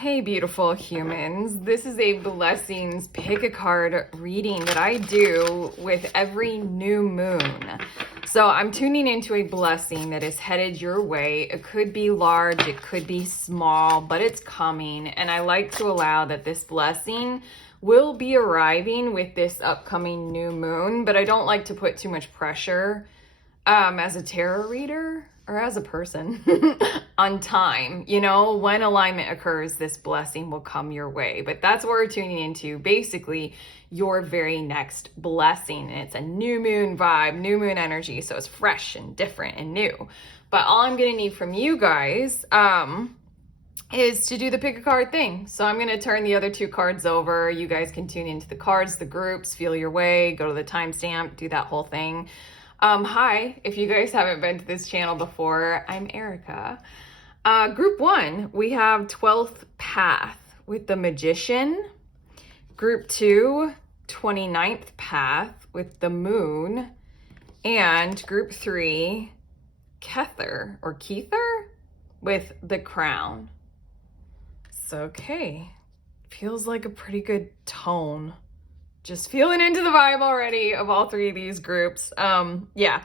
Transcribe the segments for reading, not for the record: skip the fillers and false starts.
Hey, beautiful humans. This is a blessings pick a card reading that I do with every new moon. So I'm tuning into a blessing that is headed your way. It could be large, it could be small, but it's coming. And I like to allow that this blessing will be arriving with this upcoming new moon, but I don't like to put too much pressure as a tarot reader or as a person on time. When alignment occurs, this blessing will come your way. But that's what we're tuning into, basically your very next blessing. And it's a new moon vibe, new moon energy, so it's fresh and different and new. But all I'm gonna need from you guys is to do the pick a card thing. So I'm gonna turn the other two cards over. You guys can tune into the cards, the groups, feel your way, go to the timestamp, do that whole thing. Hi, if you guys haven't been to this channel before, I'm Erica. Group 1, we have 12th Path with the Magician. Group 2, 29th Path with the Moon. And Group 3, Kether or Keether with the Crown. So, okay, feels like a pretty good tone. Just feeling into the vibe already of all three of these groups. Yeah,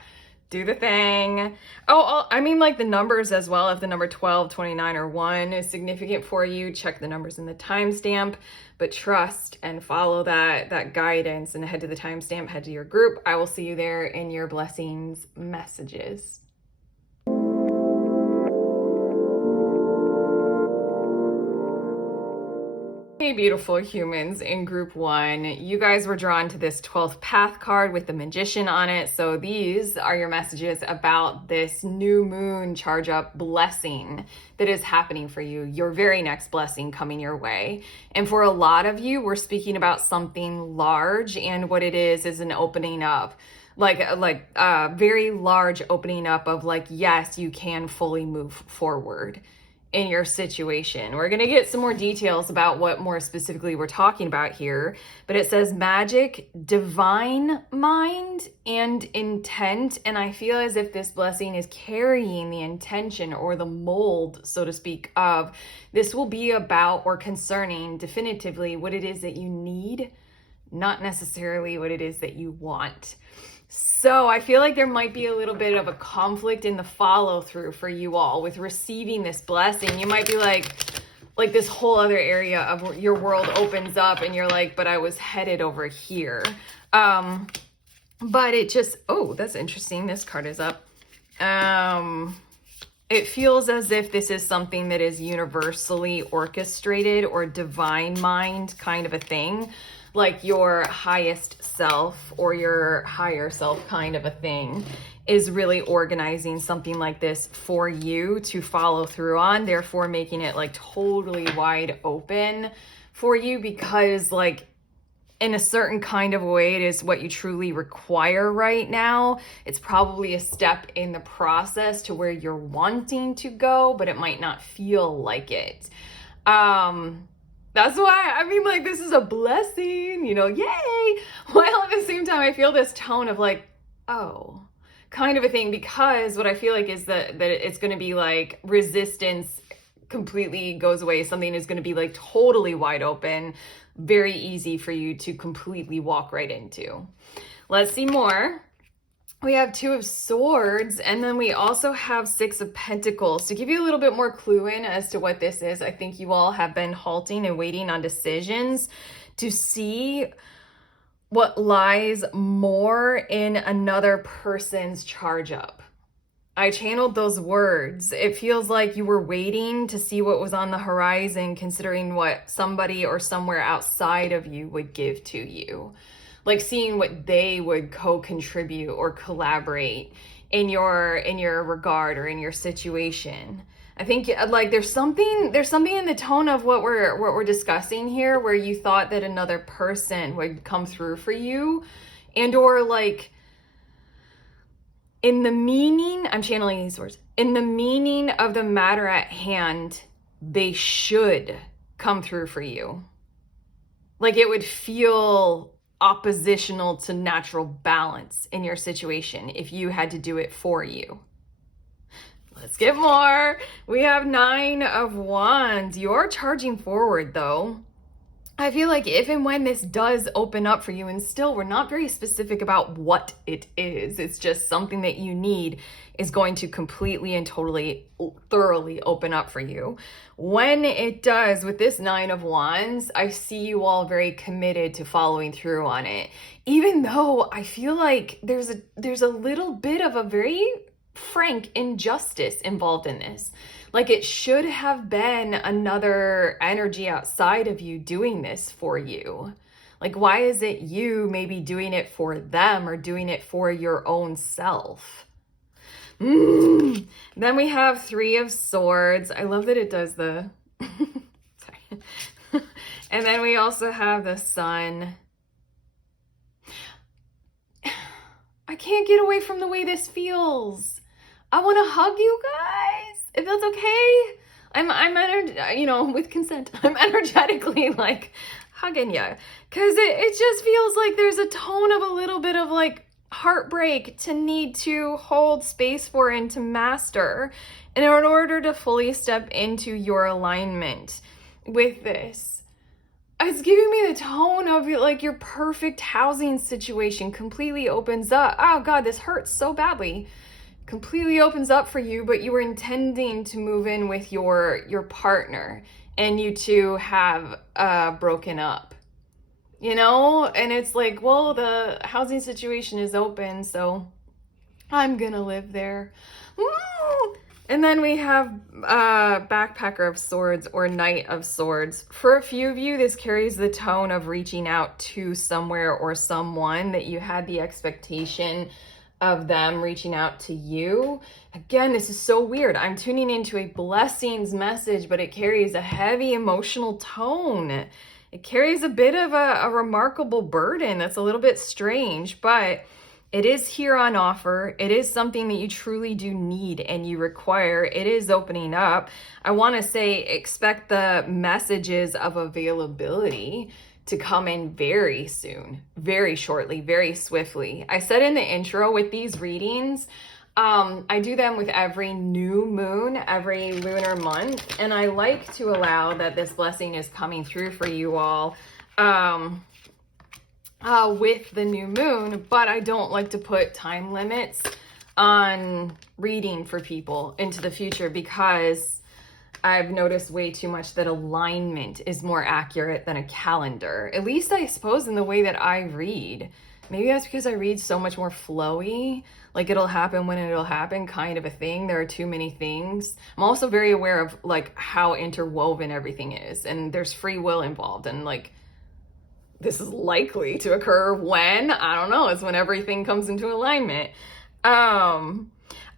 do the thing. I mean, like the numbers as well. If the number 12, 29, or 1 is significant for you, check the numbers in the timestamp, but trust and follow that guidance and head to the timestamp, head to your group. I will see you there in your blessings messages. Hey, beautiful humans in group 1, you guys were drawn to this 12th Path card with the Magician on it. So these are your messages about this new moon charge up blessing that is happening for you, your very next blessing coming your way. And for a lot of you, we're speaking about something large, and what it is an opening up. Like a very large opening up of yes, you can fully move forward in your situation. We're going to get some more details about what more specifically we're talking about here, but it says magic, divine mind, and intent. And I feel as if this blessing is carrying the intention or the mold, so to speak, of this will be about or concerning definitively what it is that you need, not necessarily what it is that you want. So I feel like there might be a little bit of a conflict in the follow through for you all with receiving this blessing. You might be like this whole other area of your world opens up and you're like, but I was headed over here. But it just, that's interesting. This card is up. It feels as if this is something that is universally orchestrated or divine mind kind of a thing. Like your highest self or your higher self kind of a thing is really organizing something like this for you to follow through on, therefore making it totally wide open for you, because in a certain kind of way, it is what you truly require right now. It's probably a step in the process to where you're wanting to go, but it might not feel like it. That's why, this is a blessing, yay! While at the same time, I feel this tone of kind of a thing, because what I feel like is that it's going to be resistance completely goes away. Something is going to be totally wide open, very easy for you to completely walk right into. Let's see more. We have 2 of Swords, and then we also have 6 of Pentacles. To give you a little bit more clue in as to what this is, I think you all have been halting and waiting on decisions to see what lies more in another person's charge up. I channeled those words. It feels like you were waiting to see what was on the horizon, considering what somebody or somewhere outside of you would give to you. Seeing what they would co-contribute or collaborate in your regard or in your situation. I think there's something in the tone of what we're discussing here, where you thought that another person would come through for you, and or in the meaning, I'm channeling these words, in the meaning of the matter at hand, they should come through for you. It would feel oppositional to natural balance in your situation if you had to do it for you. Let's get more. We have 9 of Wands. You're charging forward though. I feel like if and when this does open up for you, and still we're not very specific about what it is, it's just something that you need is going to completely and totally, thoroughly open up for you. When it does, with this 9 of Wands, I see you all very committed to following through on it. Even though I feel like there's a little bit of a very frank injustice involved in this. Like it should have been another energy outside of you doing this for you. Like, why is it you maybe doing it for them or doing it for your own self? Then we have 3 of Swords. I love that it does the... Sorry. And then we also have the Sun. I can't get away from the way this feels. I want to hug you guys, if that's okay. I'm with consent, I'm energetically like hugging you. Cause it just feels like there's a tone of a little bit of like heartbreak to need to hold space for and to master in order to fully step into your alignment with this. It's giving me the tone of like your perfect housing situation completely opens up. Oh God, this hurts so badly. Completely opens up for you, but you were intending to move in with your partner and you two have broken up, and it's like, well, the housing situation is open, so I'm gonna live there. And then we have Backpacker of Swords or Knight of Swords. For a few of you, this carries the tone of reaching out to somewhere or someone that you had the expectation of them reaching out to you. Again, this is so weird. I'm tuning into a blessings message, but it carries a heavy emotional tone. It carries a bit of a remarkable burden that's a little bit strange, but it is here on offer. It is something that you truly do need and you require. It is opening up. I want to say expect the messages of availability to come in very soon, very shortly, very swiftly. I said in the intro with these readings, I do them with every new moon, every lunar month, and I like to allow that this blessing is coming through for you all with the new moon, but I don't like to put time limits on reading for people into the future because I've noticed way too much that alignment is more accurate than a calendar. At least I suppose in the way that I read. Maybe that's because I read so much more flowy, like it'll happen when it'll happen kind of a thing. There are too many things. I'm also very aware of like how interwoven everything is, and there's free will involved, and like this is likely to occur when, I don't know, it's when everything comes into alignment.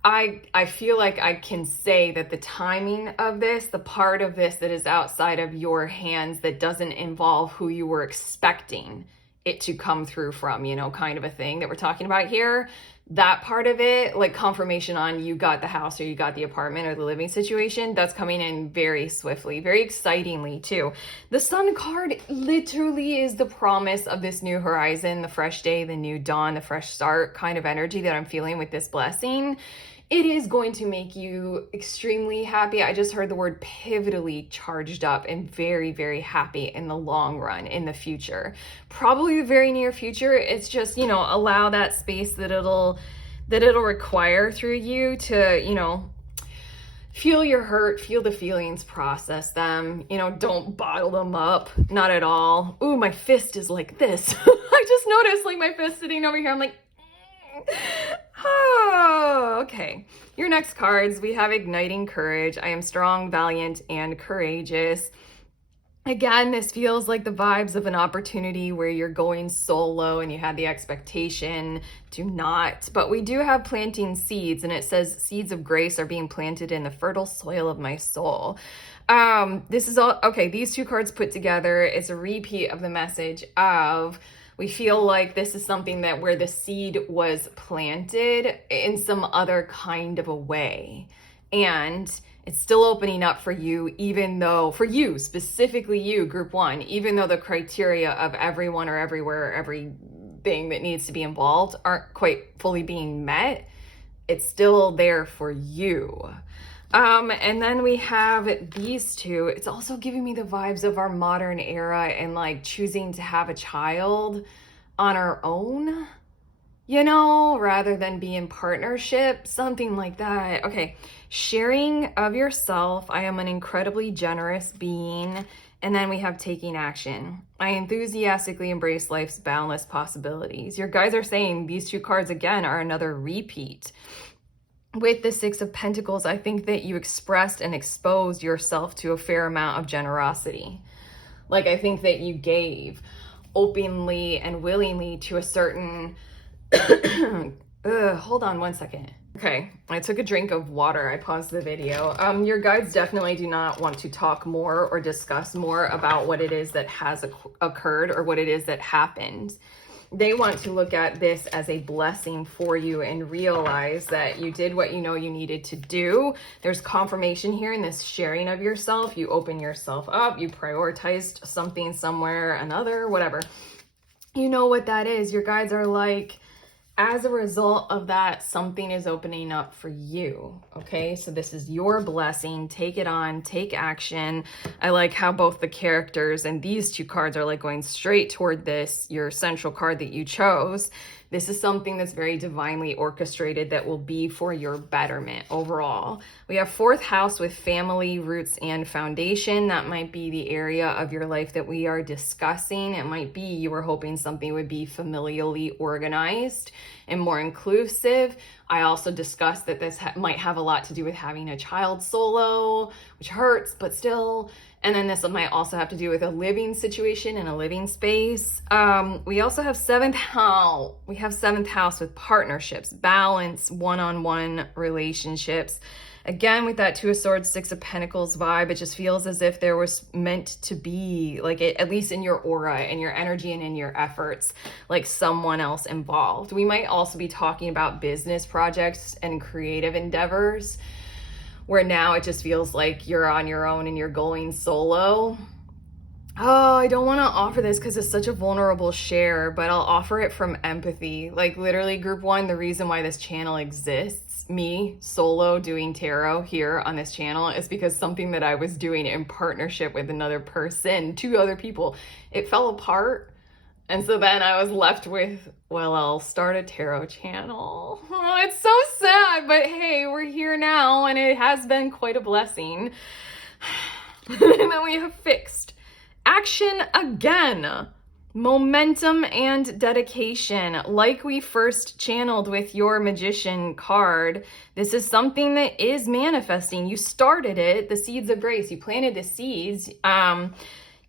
I feel like I can say that the timing of this, the part of this that is outside of your hands that doesn't involve who you were expecting it to come through from, kind of a thing that we're talking about here, that part of it, like confirmation on you got the house or you got the apartment or the living situation, that's coming in very swiftly, very excitingly too. The Sun card literally is the promise of this new horizon, the fresh day, the new dawn, the fresh start kind of energy that I'm feeling with this blessing. It is going to make you extremely happy. I just heard the word pivotally charged up and very, very happy in the long run, in the future. Probably the very near future. It's just, allow that space that it'll require through you to, feel your hurt, feel the feelings, process them, don't bottle them up, not at all. Ooh, my fist is like this. I just noticed like my fist sitting over here. I'm like, oh, okay. Your next cards, we have Igniting Courage. I am strong, valiant, and courageous. Again, this feels like the vibes of an opportunity where you're going solo and you had the expectation to not. But we do have planting seeds, and it says seeds of grace are being planted in the fertile soil of my soul. This is all, okay, these two cards put together, it's a repeat of the message of we feel like this is something that where the seed was planted in some other kind of a way. And it's still opening up for you, even though, for you, specifically you, group one, even though the criteria of everyone or everywhere, everything that needs to be involved aren't quite fully being met, it's still there for you. And then we have these two. It's also giving me the vibes of our modern era and like choosing to have a child on our own, you know, rather than be in partnership, something like that. Okay, sharing of yourself. I am an incredibly generous being. And then we have taking action. I enthusiastically embrace life's boundless possibilities. Your guys are saying these two cards again are another repeat. With the Six of Pentacles, I think that you expressed and exposed yourself to a fair amount of generosity. Like, I think that you gave openly and willingly to a certain... hold on one second. Okay, I took a drink of water. I paused the video. Your guides definitely do not want to talk more or discuss more about what it is that has occurred or what it is that happened. They want to look at this as a blessing for you and realize that you did what you know you needed to do. There's confirmation here in this sharing of yourself. You open yourself up. You prioritized something somewhere, another, whatever. You know what that is. Your guides are like, as a result of that, something is opening up for you, okay? So this is your blessing. Take it on, take action. I like how both the characters and these two cards are like going straight toward this, your central card that you chose. This is something that's very divinely orchestrated that will be for your betterment overall. We have fourth house with family, roots, and foundation. That might be the area of your life that we are discussing. It might be you were hoping something would be familially organized and more inclusive. I also discussed that this might have a lot to do with having a child solo, which hurts, but still. And then this might also have to do with a living situation in a living space. We also have seventh house. We have seventh house with partnerships, balance, one-on-one relationships. Again, with that Two of Swords, Six of Pentacles vibe, it just feels as if there was meant to be, like it, at least in your aura and your energy and in your efforts, like someone else involved. We might also be talking about business projects and creative endeavors, where now it just feels like you're on your own and you're going solo. Oh, I don't want to offer this because it's such a vulnerable share, but I'll offer it from empathy. Like literally, group one, the reason why this channel exists, me solo doing tarot here on this channel, is because something that I was doing in partnership with another person, two other people, it fell apart. And so then I was left with, well, I'll start a tarot channel. Oh, it's so sad, but hey, we're here now and it has been quite a blessing. And then we have fixed. Action again. Momentum and dedication. Like we first channeled with your Magician card, this is something that is manifesting. You started it, the seeds of grace. You planted the seeds.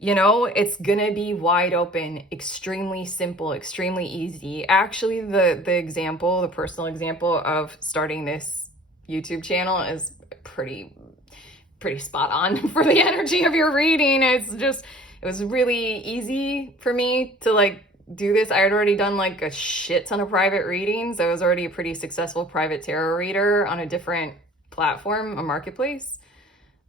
You know, it's gonna be wide open, extremely simple, extremely easy. Actually, the example, the personal example of starting this YouTube channel is pretty spot on for the energy of your reading. It's just, it was really easy for me to like do this. I had already done like a shit ton of private readings. I was already a pretty successful private tarot reader on a different platform, a marketplace.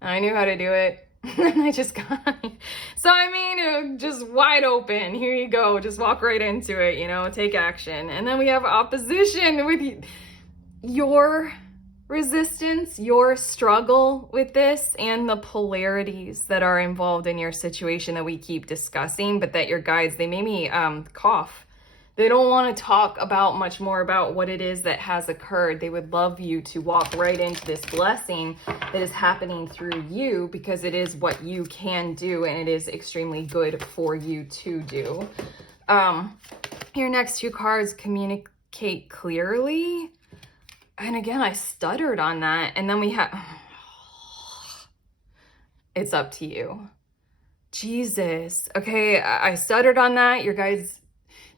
And I knew how to do it. And I just got it. So I mean, it was just wide open. Here you go. Just walk right into it, you know, take action. And then we have opposition with your resistance, your struggle with this, and the polarities that are involved in your situation that we keep discussing, but that your guides, they made me cough. They don't want to talk about much more about what it is that has occurred. They would love you to walk right into this blessing that is happening through you, because it is what you can do and it is extremely good for you to do. Your next two cards, communicate clearly. And again, I stuttered on that. And then we have, it's up to you. Jesus. Okay, I stuttered on that. Your guys,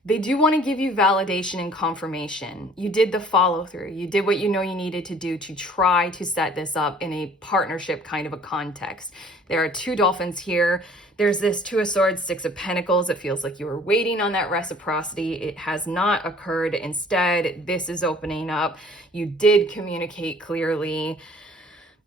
they do want to give you validation and confirmation. You did the follow through. You did what you know you needed to do to try to set this up in a partnership kind of a context. There are two dolphins here. There's this Two of Swords, Six of Pentacles. It feels like you were waiting on that reciprocity. It has not occurred. Instead, this is opening up. You did communicate clearly.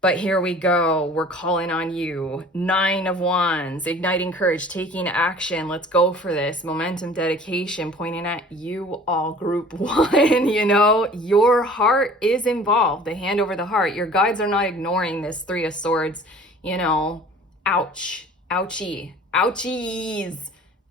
But here we go. We're calling on you. 9 of Wands, igniting courage, taking action. Let's go for this. Momentum, dedication, pointing at you all, group 1. You know, your heart is involved. The hand over the heart. Your guides are not ignoring this 3 of Swords. You know, ouch, ouchie, ouchies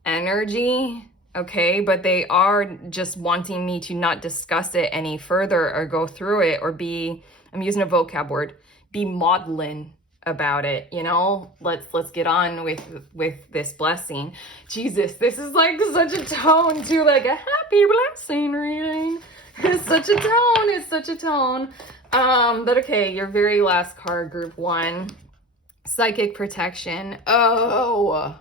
energy. Okay, but they are just wanting me to not discuss it any further or go through it or be, I'm using a vocab word, be maudlin about it, you know. Let's get on with this blessing. Jesus, this is like such a tone to like a happy blessing reading. It's such a tone. It's such a tone. But okay, your very last card, group 1, psychic protection. Oh.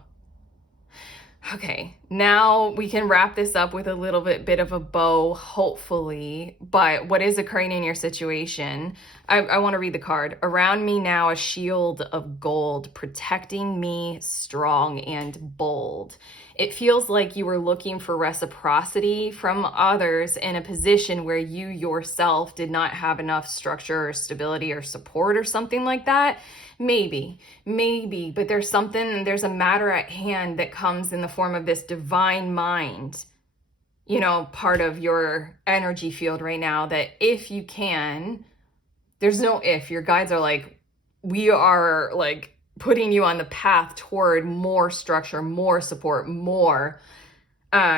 Okay, now we can wrap this up with a little bit of a bow, hopefully. But what is occurring in your situation? I want to read the card. Around me now, a shield of gold, protecting me strong and bold. It feels like you were looking for reciprocity from others in a position where you yourself did not have enough structure or stability or support or something like that. Maybe, but there's a matter at hand that comes in the form of this divine mind, you know, part of your energy field right now, that if you can, there's no if, your guides are like, we are like putting you on the path toward more structure, more support, more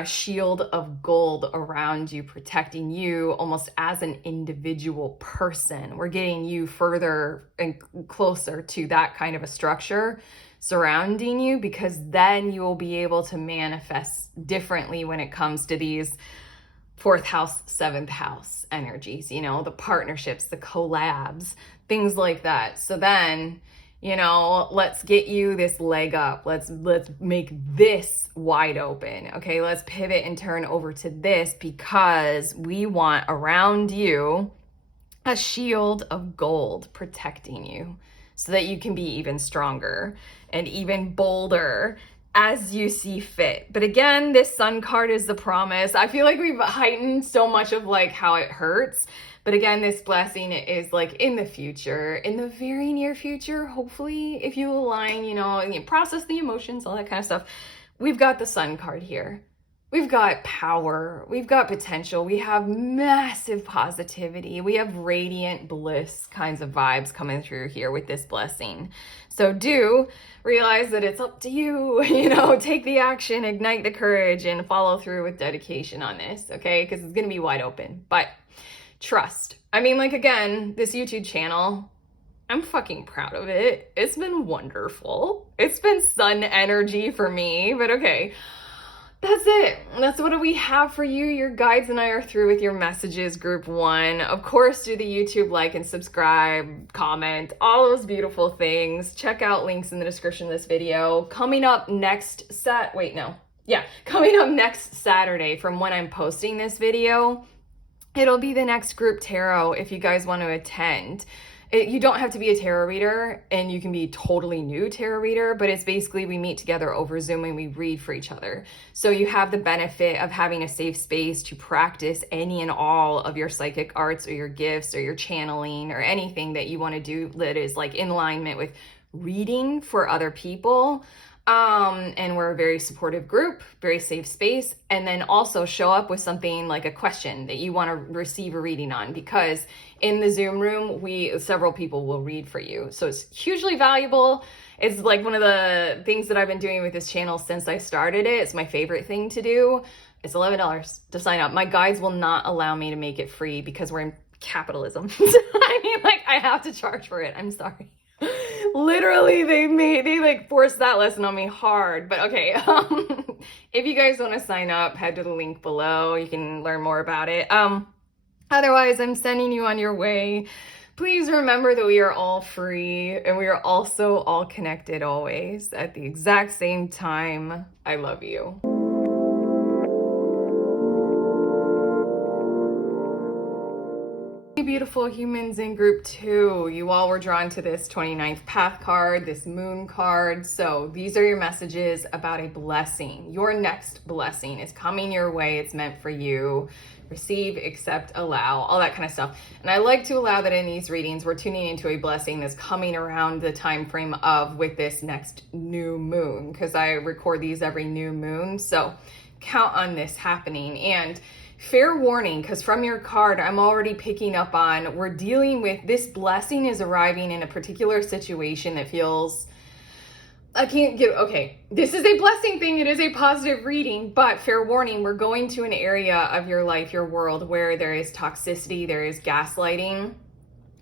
shield of gold around you, protecting you almost as an individual person. We're getting you further and closer to that kind of a structure surrounding you, because then you will be able to manifest differently when it comes to these 4th house, 7th house energies, you know, the partnerships, the collabs, things like that. So then, you know, let's get you this leg up. Let's make this wide open. Okay, let's pivot and turn over to this, because we want around you a shield of gold protecting you so that you can be even stronger and even bolder as you see fit. But again, this Sun card is the promise. I feel like we've heightened so much of like how it hurts. But again, this blessing is like in the future, in the very near future, hopefully, if you align, you know, and you process the emotions, all that kind of stuff. We've got the Sun card here. We've got power. We've got potential. We have massive positivity. We have radiant bliss kinds of vibes coming through here with this blessing. So do realize that it's up to you, you know, take the action, ignite the courage, and follow through with dedication on this, okay? Because it's going to be wide open. But trust. I mean, like, again, this YouTube channel, I'm fucking proud of it. It's been wonderful. It's been sun energy for me, but okay. That's it. That's what we have for you. Your guides and I are through with your messages, group 1. Of course, do the YouTube like and subscribe, comment, all those beautiful things. Check out links in the description of this video. Coming up next coming up next Saturday from when I'm posting this video, it'll be the next group tarot if you guys want to attend. You don't have to be a tarot reader, and you can be a totally new tarot reader, but it's basically we meet together over Zoom and we read for each other. So you have the benefit of having a safe space to practice any and all of your psychic arts or your gifts or your channeling or anything that you want to do that is like in alignment with reading for other people. And we're a very supportive group, very safe space. And then also show up with something like a question that you want to receive a reading on, because in the Zoom room, several people will read for you. So it's hugely valuable. It's like one of the things that I've been doing with this channel since I started it. It's my favorite thing to do. It's $11 to sign up. My guides will not allow me to make it free because we're in capitalism. I mean, like, I have to charge for it. I'm sorry. Literally, they like forced that lesson on me hard. But okay, if you guys want to sign up, head to the link below. You can learn more about it. Otherwise, I'm sending you on your way. Please remember that we are all free and we are also all connected always at the exact same time. I love you. beautiful humans in group 2. You all were drawn to this 29th path card, this moon card. So these are your messages about a blessing. Your next blessing is coming your way. It's meant for you. Receive, accept, allow, all that kind of stuff. And I like to allow that in these readings, we're tuning into a blessing that's coming around the time frame of with this next new moon, because I record these every new moon. So count on this happening. And fair warning, because from your card, I'm already picking up on, we're dealing with this blessing is arriving in a particular situation that feels, okay, this is a blessing thing. It is a positive reading, but fair warning, we're going to an area of your life, your world, where there is toxicity, there is gaslighting.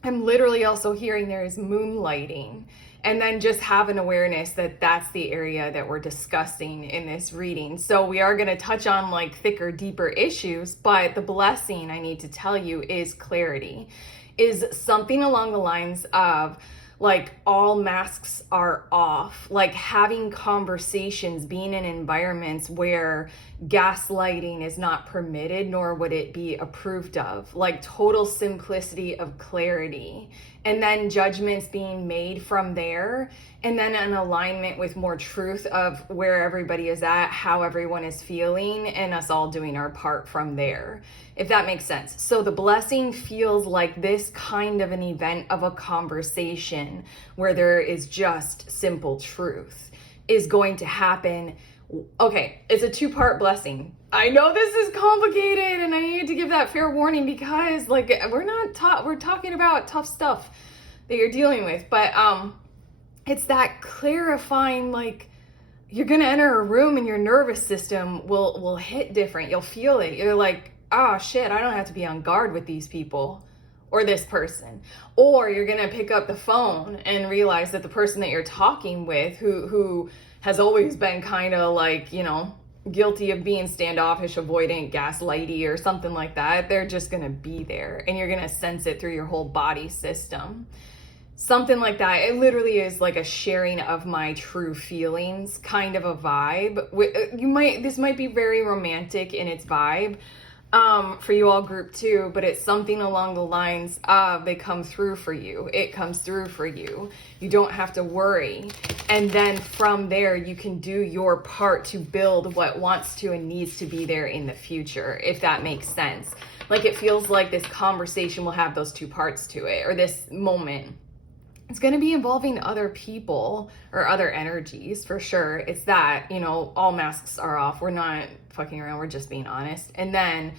I'm literally also hearing there is moonlighting. And then just have an awareness that that's the area that we're discussing in this reading. So we are going to touch on like thicker, deeper issues, but the blessing I need to tell you is clarity, is something along the lines of like all masks are off, like having conversations, being in environments where gaslighting is not permitted, nor would it be approved of, like total simplicity of clarity. And then judgments being made from there, and then an alignment with more truth of where everybody is at, how everyone is feeling, and us all doing our part from there, if that makes sense. So the blessing feels like this kind of an event of a conversation where there is just simple truth is going to happen. Okay, it's a two-part blessing. I know this is complicated and I need to give that fair warning because like we're talking about tough stuff that you're dealing with, but it's that clarifying, like you're gonna enter a room and your nervous system will hit different. You'll feel it. You're like, oh shit, I don't have to be on guard with these people or this person. Or you're gonna pick up the phone and realize that the person that you're talking with who has always been kind of like, you know, guilty of being standoffish, avoidant, gaslighty, or something like that, they're just gonna be there and you're gonna sense it through your whole body system. Something like that. It literally is like a sharing of my true feelings kind of a vibe. This might be very romantic in its vibe for you all group 2, but it's something along the lines of they come through for you. It comes through for you. You don't have to worry. And then from there, you can do your part to build what wants to and needs to be there in the future, if that makes sense. Like it feels like this conversation will have those two parts to it, or this moment. It's going to be involving other people or other energies for sure. It's that, you know, all masks are off. We're not fucking around. We're just being honest. And then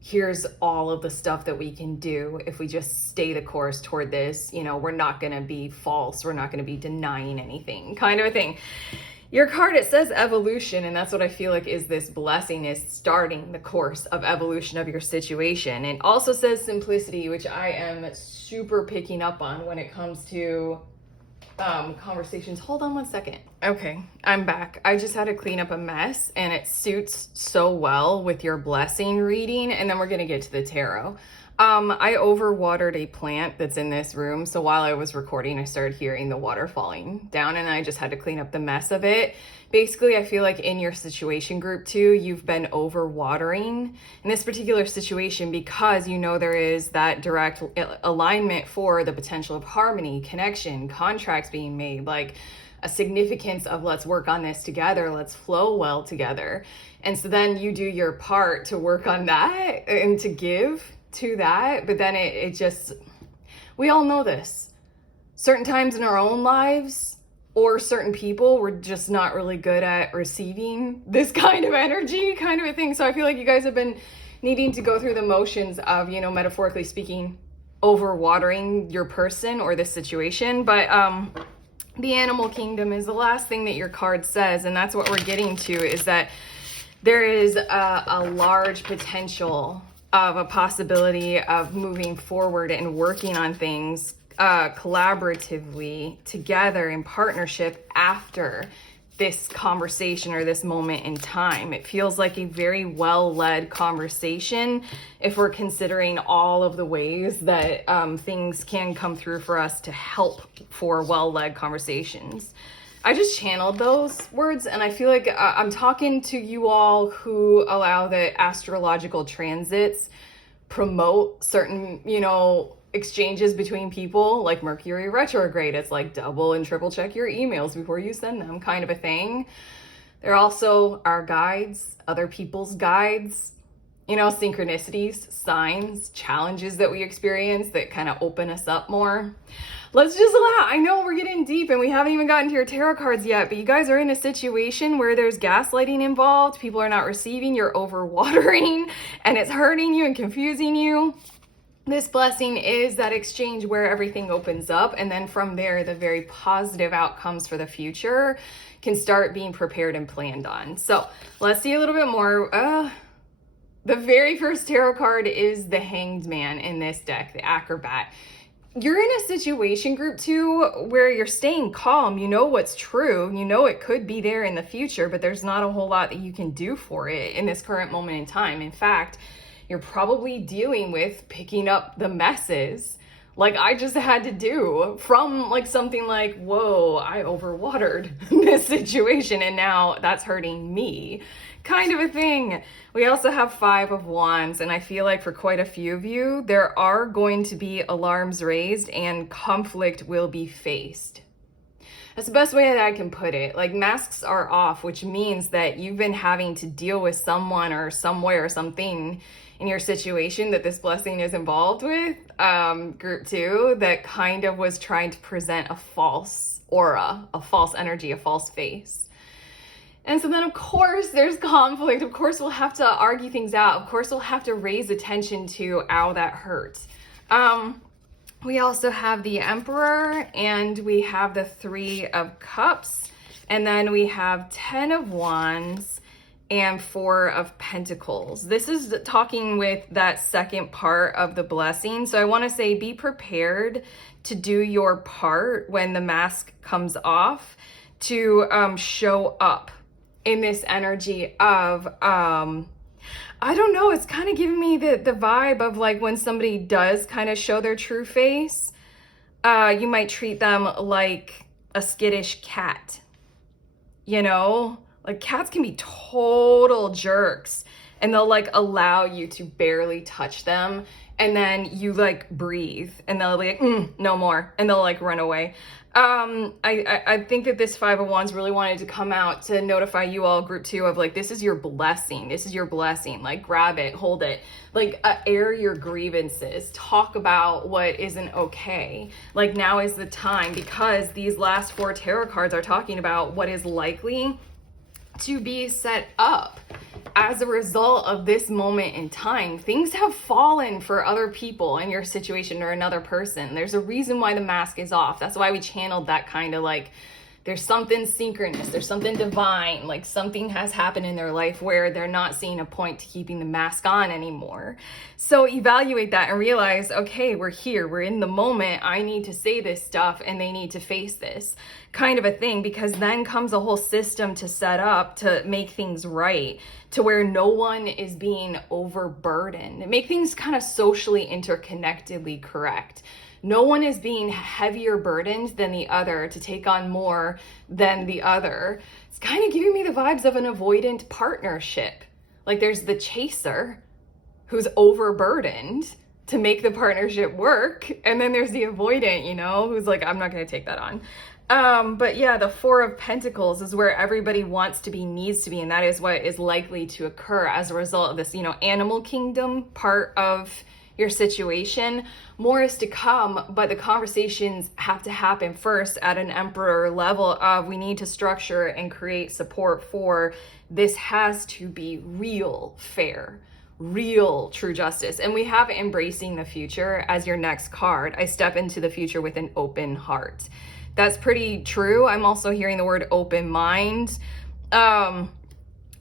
here's all of the stuff that we can do if we just stay the course toward this. You know, we're not going to be false. We're not going to be denying anything, kind of a thing. Your card, it says evolution, and that's what I feel like is this blessing, is starting the course of evolution of your situation. It also says simplicity, which I am super picking up on when it comes to conversations. Hold on one second. Okay, I'm back. I just had to clean up a mess, and it suits so well with your blessing reading, and then we're going to get to the tarot. I overwatered a plant that's in this room. So while I was recording, I started hearing the water falling down and I just had to clean up the mess of it. Basically, I feel like in your situation group 2, you've been overwatering in this particular situation because you know there is that direct alignment for the potential of harmony, connection, contracts being made, like a significance of let's work on this together, let's flow well together. And so then you do your part to work on that and to give to that, but then it just, we all know this. Certain times in our own lives or certain people, we're just not really good at receiving this kind of energy, kind of a thing. So I feel like you guys have been needing to go through the motions of, you know, metaphorically speaking, overwatering your person or this situation. But the animal kingdom is the last thing that your card says, and that's what we're getting to, is that there is a large potential of a possibility of moving forward and working on things collaboratively together in partnership after this conversation or this moment in time. It feels like a very well-led conversation if we're considering all of the ways that things can come through for us to help for well-led conversations. I just channeled those words, and I feel like I'm talking to you all who allow the astrological transits promote certain, exchanges between people, like Mercury retrograde. It's like double and triple check your emails before you send them, kind of a thing. There also are guides, other people's guides, synchronicities, signs, challenges that we experience that kind of open us up more. Let's just laugh. I know we're getting deep and we haven't even gotten to your tarot cards yet, but you guys are in a situation where there's gaslighting involved. People are not receiving, you're overwatering, and it's hurting you and confusing you. This blessing is that exchange where everything opens up, and then from there, the very positive outcomes for the future can start being prepared and planned on. So let's see a little bit more. The very first tarot card is the Hanged Man in this deck, the Acrobat. You're in a situation, group 2, where you're staying calm. You know what's true. You know it could be there in the future, but there's not a whole lot that you can do for it in this current moment in time. In fact, you're probably dealing with picking up the messes like I just had to do from like something like, whoa, I overwatered this situation and now that's hurting me, kind of a thing. We also have 5 of Wands, and I feel like for quite a few of you, there are going to be alarms raised and conflict will be faced. That's the best way that I can put it. Like, masks are off, which means that you've been having to deal with someone or somewhere or something in your situation that this blessing is involved with, group 2, that kind of was trying to present a false aura, a false energy, a false face. And so then, of course, there's conflict. Of course, we'll have to argue things out. Of course, we'll have to raise attention to, ow, that hurts. We also have the Emperor, and we have the 3 of Cups, and then we have 10 of Wands, and 4 of Pentacles. This is talking with that second part of the blessing. So I want to say, be prepared to do your part when the mask comes off, to show up in this energy of, I don't know, it's kind of giving me the vibe of like when somebody does kind of show their true face, you might treat them like a skittish cat, Like, cats can be total jerks, and they'll like allow you to barely touch them, and then you like breathe and they'll be like, no more, and they'll like run away. I think that this 5 of Wands really wanted to come out to notify you all, group 2, of like, this is your blessing. This is your blessing. Like, grab it, hold it, like air your grievances, talk about what isn't okay. Like, now is the time, because these last 4 tarot cards are talking about what is likely to be set up as a result of this moment in time. Things have fallen for other people in your situation or another person. There's a reason why the mask is off. That's why we channeled that kind of like, there's something synchronous, there's something divine, like something has happened in their life where they're not seeing a point to keeping the mask on anymore. So evaluate that and realize, okay, we're here, we're in the moment, I need to say this stuff and they need to face this, kind of a thing, because then comes a whole system to set up to make things right, to where no one is being overburdened, make things kind of socially interconnectedly correct. No one is being heavier burdened than the other to take on more than the other. It's kind of giving me the vibes of an avoidant partnership. Like, there's the chaser who's overburdened to make the partnership work, and then there's the avoidant, who's like, I'm not going to take that on. But yeah, the 4 of Pentacles is where everybody wants to be, needs to be, and that is what is likely to occur as a result of this, animal kingdom part of your situation. More is to come, but the conversations have to happen first at an Emperor level of, we need to structure and create support for this. Has to be real fair, real true justice. And we have embracing the future as your next card. I step into the future with an open heart. That's pretty true. I'm also hearing the word open mind.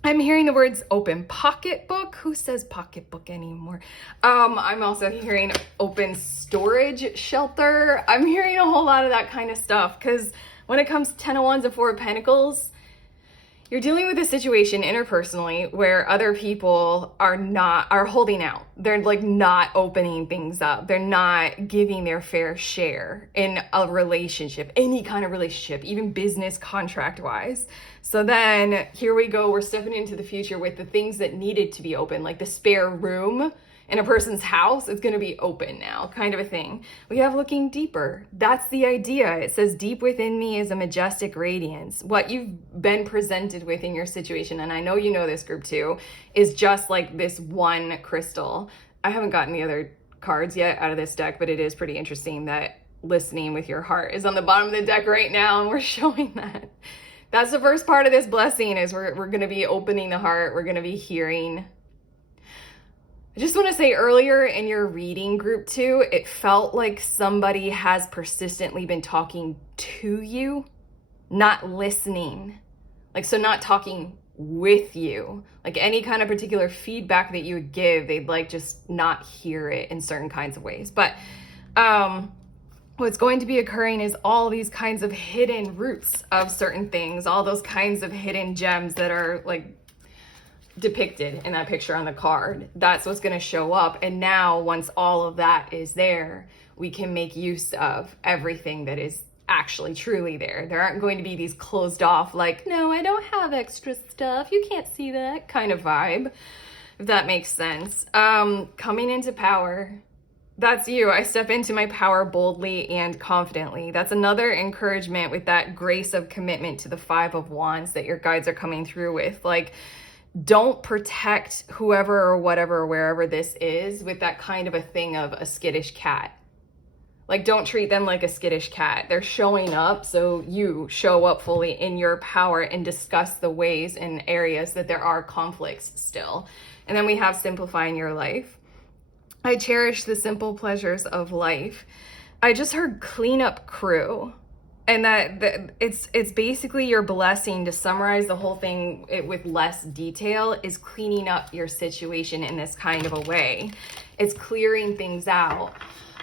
I'm hearing the words open pocketbook. Who says pocketbook anymore? I'm also hearing open storage shelter. I'm hearing a whole lot of that kind of stuff, because when it comes to 10 of Wands and 4 of Pentacles, you're dealing with a situation interpersonally where other people are holding out. They're like not opening things up. They're not giving their fair share in a relationship, any kind of relationship, even business contract wise. So then here we go. We're stepping into the future with the things that needed to be open, like the spare room in a person's house, it's going to be open now, kind of a thing. We have looking deeper. That's the idea. It says, deep within me is a majestic radiance. What you've been presented with in your situation, and I know you know this group too, is just like this one crystal. I haven't gotten the other cards yet out of this deck, but it is pretty interesting that listening with your heart is on the bottom of the deck right now, and we're showing that. That's the first part of this blessing, is we're going to be opening the heart. We're going to be hearing. I just want to say, earlier in your reading group too, it felt like somebody has persistently been talking to you, not listening. Like, so not talking with you. Like any kind of particular feedback that you would give, they'd like just not hear it in certain kinds of ways. But what's going to be occurring is all these kinds of hidden roots of certain things, all those kinds of hidden gems that are like depicted in that picture on the card. That's what's going to show up. And now once all of that is there, we can make use of everything that is actually truly there. There aren't going to be these closed off, like, no, I don't have extra stuff, you can't see that kind of vibe, if that makes sense. Coming into power, that's you. I step into my power boldly and confidently. That's another encouragement with that grace of commitment to the Five of Wands that your guides are coming through with. Like, don't protect whoever or whatever or wherever this is with that kind of a thing of a skittish cat. Like, don't treat them like a skittish cat. They're showing up, so you show up fully in your power and discuss the ways and areas that there are conflicts still. And then we have simplifying your life. I cherish the simple pleasures of life. I just heard cleanup crew. And that it's basically your blessing. To summarize the whole thing with less detail, is cleaning up your situation in this kind of a way. It's clearing things out.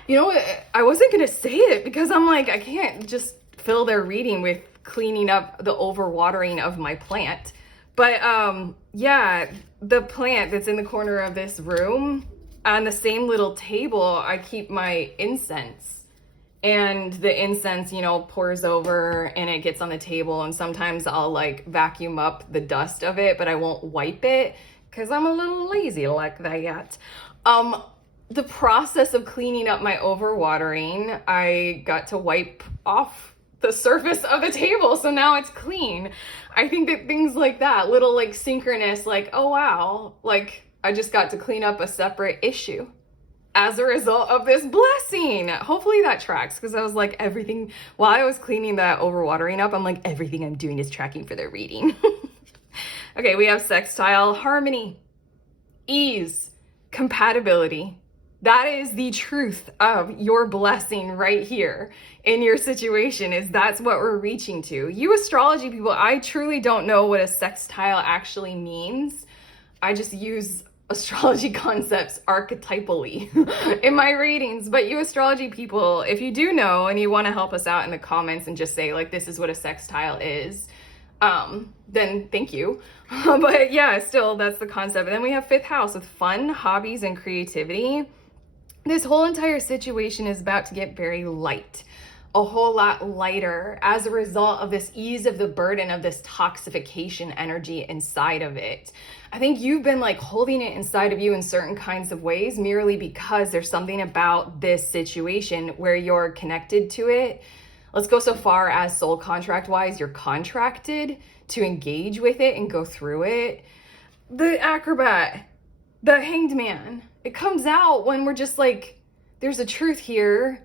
You know, I wasn't going to say it because I'm like, I can't just fill their reading with cleaning up the overwatering of my plant. But yeah, the plant that's in the corner of this room, on the same little table, I keep my incense. And the incense, you know, pours over and it gets on the table. And sometimes I'll like vacuum up the dust of it, but I won't wipe it because I'm a little lazy like that. The process of cleaning up my overwatering, I got to wipe off the surface of the table. So now it's clean. I think that things like that, little like synchronous, like, oh wow, like I just got to clean up a separate issue as a result of this blessing. Hopefully that tracks, because I was like, everything, while I was cleaning that overwatering up, I'm like, everything I'm doing is tracking for their reading. Okay, we have sextile, harmony, ease, compatibility. That is the truth of your blessing right here in your situation, is that's what we're reaching to. You astrology people, I truly don't know what a sextile actually means. I just use astrology concepts archetypally in my readings. But you astrology people, if you do know and you want to help us out in the comments and just say like, this is what a sextile is, then thank you. But yeah, still, that's the concept. And then we have fifth house with fun, hobbies, and creativity. This whole entire situation is about to get very light, a whole lot lighter as a result of this ease of the burden of this toxification energy inside of it. I think you've been like holding it inside of you in certain kinds of ways merely because there's something about this situation where you're connected to it. Let's go so far as soul contract wise, you're contracted to engage with it and go through it. The acrobat, the hanged man, it comes out when we're just like, there's a truth here.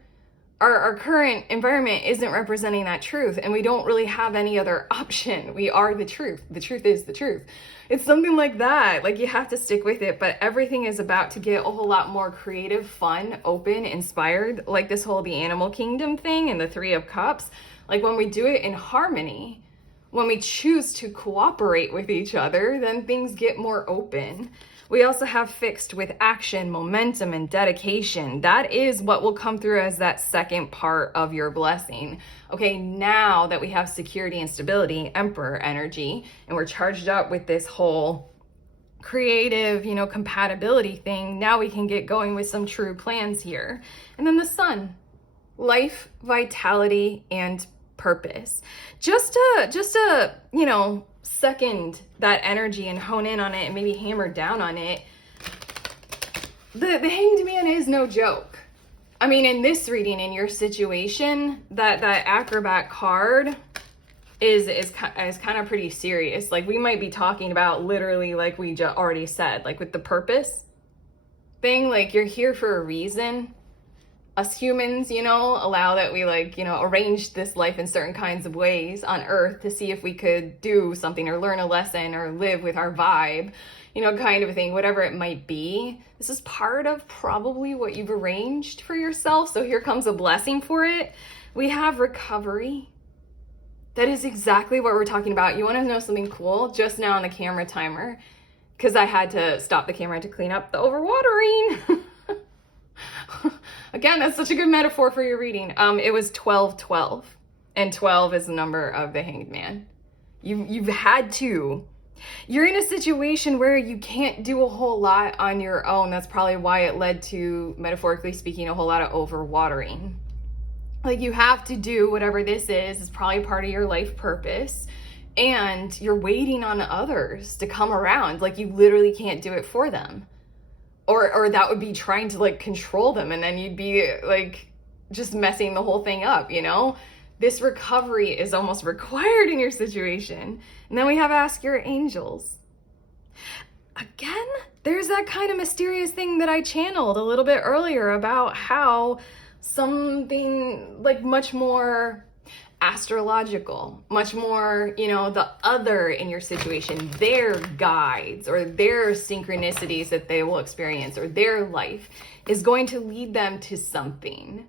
Our current environment isn't representing that truth, and we don't really have any other option. We are the truth. The truth is the truth. It's something like that. Like, you have to stick with it, but everything is about to get a whole lot more creative, fun, open, inspired, like this whole the animal kingdom thing and the Three of Cups. Like, when we do it in harmony, when we choose to cooperate with each other, then things get more open. We also have fixed with action, momentum, and dedication. That is what will come through as that second part of your blessing. Okay, now that we have security and stability, Emperor energy, and we're charged up with this whole creative, you know, compatibility thing, now we can get going with some true plans here. And then the Sun, life, vitality, and purpose. Just to, you know, second that energy and hone in on it and maybe hammer down on it. the Hanged Man is no joke. I mean, in this reading, in your situation, that acrobat card is kind of pretty serious. Like, we might be talking about literally, like we already said, like with the purpose thing, like you're here for a reason. Us humans, you know, allow that we like, you know, arrange this life in certain kinds of ways on Earth to see if we could do something or learn a lesson or live with our vibe, you know, kind of a thing, whatever it might be. This is part of probably what you've arranged for yourself. So here comes a blessing for it. We have recovery. That is exactly what we're talking about. You want to know something cool? Just now on the camera timer, because I had to stop the camera to clean up the overwatering. Again, that's such a good metaphor for your reading. It was 12-12, and 12 is the number of the Hanged Man. You've had to. You're in a situation where you can't do a whole lot on your own. That's probably why it led to, metaphorically speaking, a whole lot of overwatering. Like, you have to do whatever this is. It's probably part of your life purpose. And you're waiting on others to come around. Like, you literally can't do it for them. Or that would be trying to like control them, and then you'd be like just messing the whole thing up, you know? This recovery is almost required in your situation. And then we have ask your angels. Again, there's that kind of mysterious thing that I channeled a little bit earlier about how something like much more astrological, much more, you know, the other in your situation, their guides or their synchronicities that they will experience, or their life is going to lead them to something.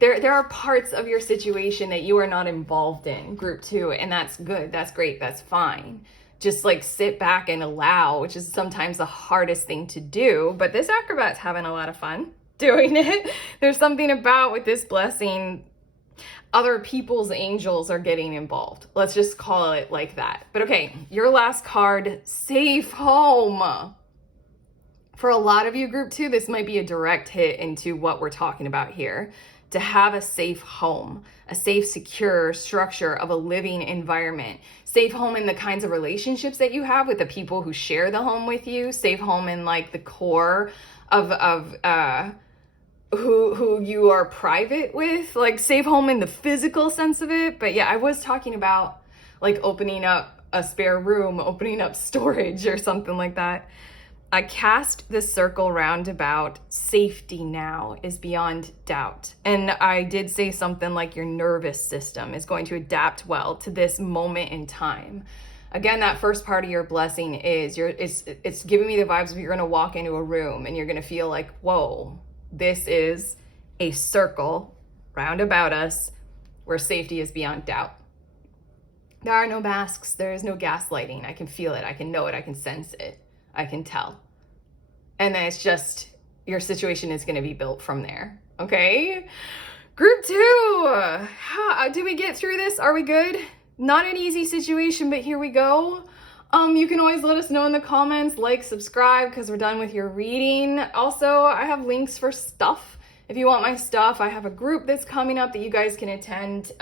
There are parts of your situation that you are not involved in, group 2, and that's good, that's great, that's fine. Just like sit back and allow, which is sometimes the hardest thing to do, but this acrobat's having a lot of fun doing it. There's something about with this blessing, other people's angels are getting involved. Let's just call it like that. But okay, your last card, safe home. For a lot of you, group 2, this might be a direct hit into what we're talking about here. To have a safe home, a safe, secure structure of a living environment. Safe home in the kinds of relationships that you have with the people who share the home with you. Safe home in like the core of who you are private with, like safe home in the physical sense of it. But yeah, I was talking about like opening up a spare room, opening up storage or something like that. I cast this circle roundabout. Safety now is beyond doubt. And I did say something like your nervous system is going to adapt well to this moment in time. Again, that first part of your blessing is it's giving me the vibes of you're gonna walk into a room and you're gonna feel like, whoa, this is a circle round about us where safety is beyond doubt. There are no masks, there is no gaslighting. I can feel it, I can know it, I can sense it, I can tell. And then it's just, your situation is gonna be built from there, okay? Group 2, did we get through this? Are we good? Not an easy situation, but here we go. You can always let us know in the comments, like, subscribe, because we're done with your reading. Also, I have links for stuff. If you want my stuff, I have a group that's coming up that you guys can attend.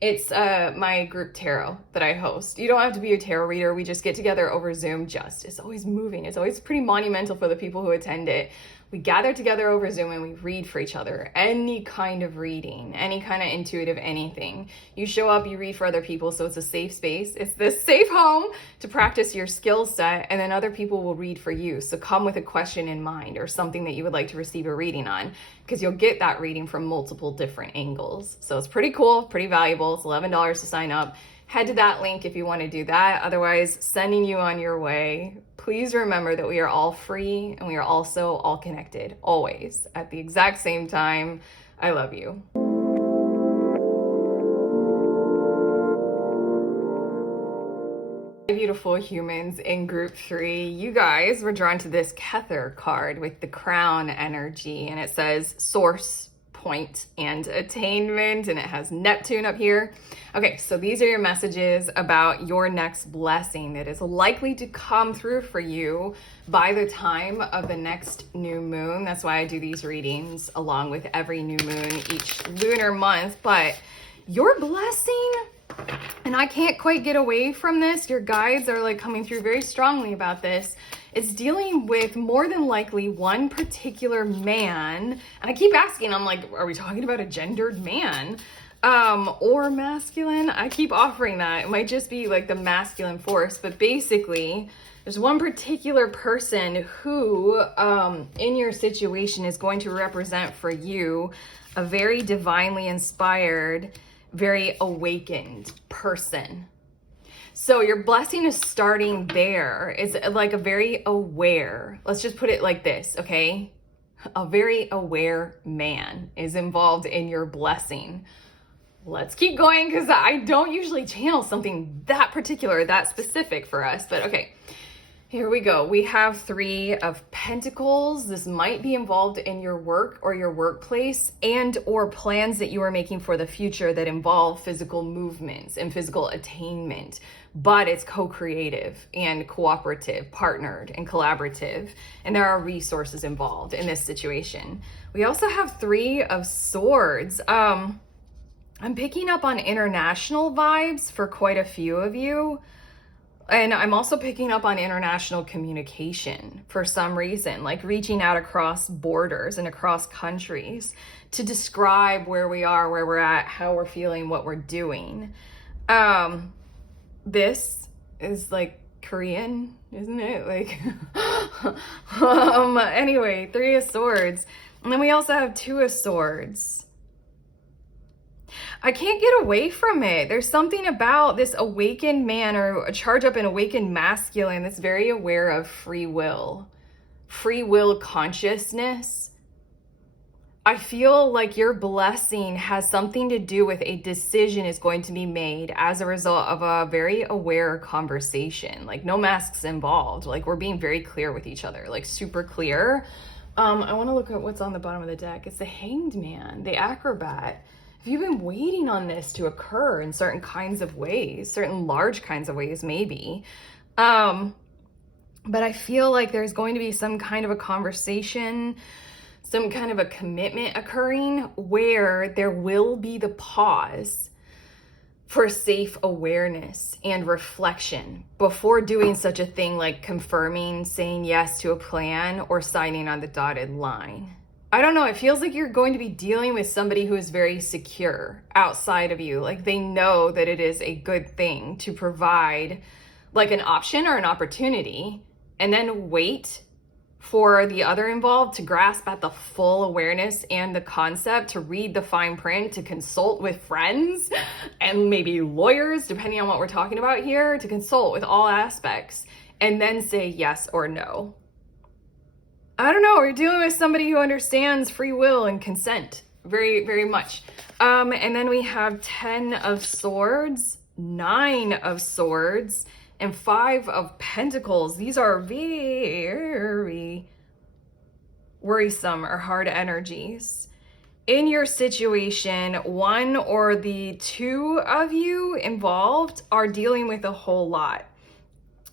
It's my group tarot that I host. You don't have to be a tarot reader. We just get together over Zoom. It's always moving. It's always pretty monumental for the people who attend it. We gather together over Zoom and we read for each other. Any kind of reading, any kind of intuitive anything. You show up, you read for other people, so it's a safe space. It's this safe home to practice your skill set, and then other people will read for you. So come with a question in mind or something that you would like to receive a reading on, because you'll get that reading from multiple different angles. So it's pretty cool, pretty valuable. It's $11 to sign up. Head to that link if you want to do that. Otherwise, sending you on your way. Please remember that we are all free and we are also all connected, always, at the exact same time. I love you. Beautiful humans in group 3, you guys were drawn to this Kether card with the crown energy, and it says source, point, and attainment, and it has Neptune up here. Okay, so these are your messages about your next blessing that is likely to come through for you by the time of the next new moon. That's why I do these readings along with every new moon each lunar month. But your blessing, and I can't quite get away from this, your guides are like coming through very strongly about this, It's dealing with more than likely one particular man. And I keep asking, I'm like, are we talking about a gendered man? Or masculine? I keep offering that. It might just be like the masculine force, but basically there's one particular person who, in your situation is going to represent for you a very divinely inspired, very awakened person. So your blessing is starting there. It's like a very aware, let's just put it like this, okay? A very aware man is involved in your blessing. Let's keep going because I don't usually channel something that particular, that specific for us, but okay. Here we go. We have 3 of Pentacles. This might be involved in your work or your workplace and or plans that you are making for the future that involve physical movements and physical attainment, but it's co-creative and cooperative, partnered and collaborative, and there are resources involved in this situation. We also have 3 of Swords. I'm picking up on international vibes for quite a few of you. And I'm also picking up on international communication for some reason, like reaching out across borders and across countries to describe where we are, where we're at, how we're feeling, what we're doing. This is like Korean, isn't it? Like, anyway, 3 of Swords. And then we also have 2 of Swords. I can't get away from it. There's something about this awakened man or a charge up and awakened masculine that's very aware of free will consciousness. I feel like your blessing has something to do with a decision is going to be made as a result of a very aware conversation. Like no masks involved. Like we're being very clear with each other, like super clear. I want to look at what's on the bottom of the deck. It's the Hanged Man, the Acrobat. If you've been waiting on this to occur in certain kinds of ways, certain large kinds of ways, maybe. But I feel like there's going to be some kind of a conversation, some kind of a commitment occurring where there will be the pause for safe awareness and reflection before doing such a thing like confirming, saying yes to a plan, or signing on the dotted line. I don't know, it feels like you're going to be dealing with somebody who is very secure outside of you. Like they know that it is a good thing to provide like an option or an opportunity, and then wait for the other involved to grasp at the full awareness and the concept, to read the fine print, to consult with friends and maybe lawyers, depending on what we're talking about here, to consult with all aspects and then say yes or no. I don't know, you're dealing with somebody who understands free will and consent very, very much. And then we have 10 of Swords, 9 of Swords, and 5 of Pentacles. These are very worrisome or hard energies. In your situation, one or the 2 of you involved are dealing with a whole lot.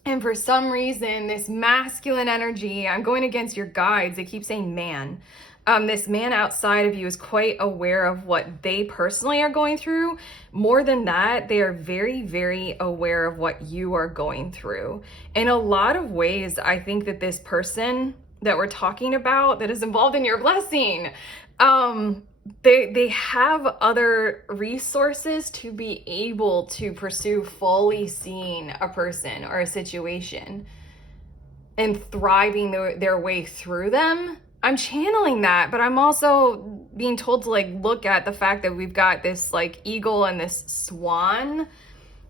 And for some reason, this masculine energy, I'm going against your guides. They keep saying man. This man outside of you is quite aware of what they personally are going through. More than that, they are very, very aware of what you are going through. In a lot of ways, I think that this person that we're talking about that is involved in your blessing, they have other resources to be able to pursue fully seeing a person or a situation and thriving their way through them. I'm channeling that, but I'm also being told to like look at the fact that we've got this like eagle and this swan.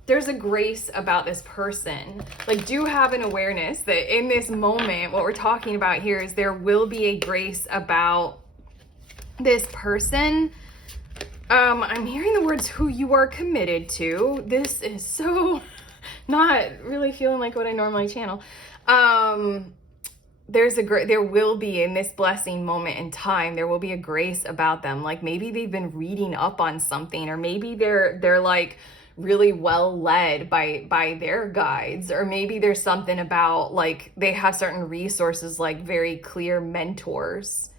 There's a grace about this person. Like, do have an awareness that in this moment, what we're talking about here is there will be a grace about this person. I'm hearing the words who you are committed to. This is so not really feeling like what I normally channel. There will be in this blessing moment in time, there will be a grace about them. Like maybe they've been reading up on something, or maybe they're like really well led by their guides, or maybe there's something about like they have certain resources, like very clear mentors